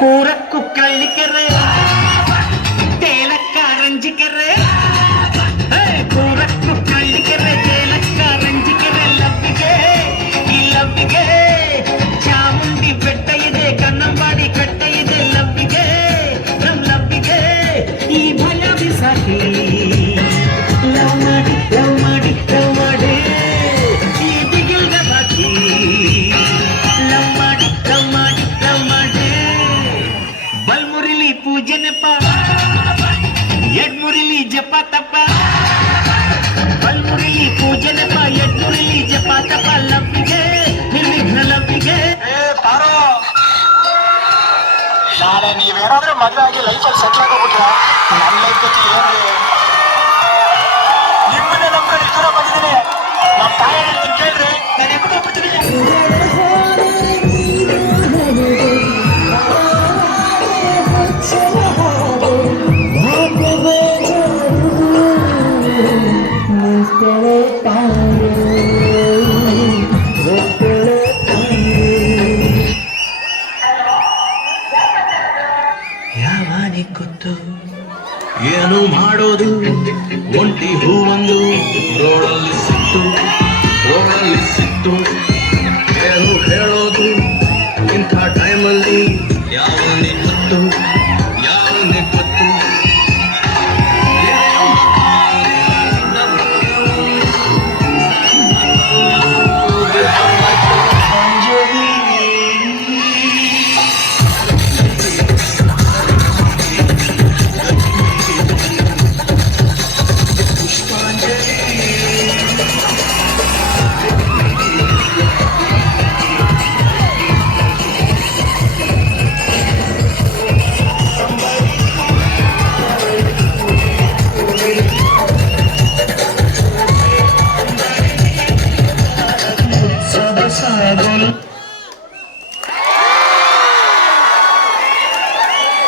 கூற ಬಲ್ಮುರಿಲಿ ಪೂಜೆ ನೆಪ ಎಡ್ಮುರಿಲಿ ಜಪ ಬಲ್ ಮುರಿಲಿ ಪೂಜೆ ನೆಪ ಎಡ್ಮುರಿಲಿ ಜಪ ತಪ್ಪ ಲಬ್ಬಿಗೆ ನಿರ್ವಿಘ್ನ ಲಬ್ಬಿಗೆ ನಾಳೆ ನೀವೇನಾದ್ರೂ ಮದುವೆ ಆಗಿ ಲೈಫಲ್ಲಿ ಸೆಟ್ಲ್ ಆಗೋಗ್ಬಿಟ್ರೆ ನನ್ನ ಲೈಫ್ ಜೊತೆ ಏನ್ರಿ ನಿಮ್ಮನ್ನೇ ನಂಬ್ಕೊಂಡು ದೂರ ಬಂದಿದ್ದೀನಿ. ನಮ್ಮ ತಾಯಿ ಹೇಳ್ತೀನಿ ಕೇಳ್ರಿ. ನಾನು ಹೆಂಗ್ ಹೋಗ್ಬಿಡ್ತೀನಿ ಗೊತ್ತು ಏನು ಮಾಡೋದು? ಒಂಟಿ ಹೂವೊಂದು ರೋಡಲ್ಲಿ ಸಿತ್ತು ರೋಡಲ್ಲಿ ಸಿತ್ತು ಏನು ಹೇಳೋದು? ಇಂಥ ಟೈಮಲ್ಲಿ ಯಾವ ആഗോളം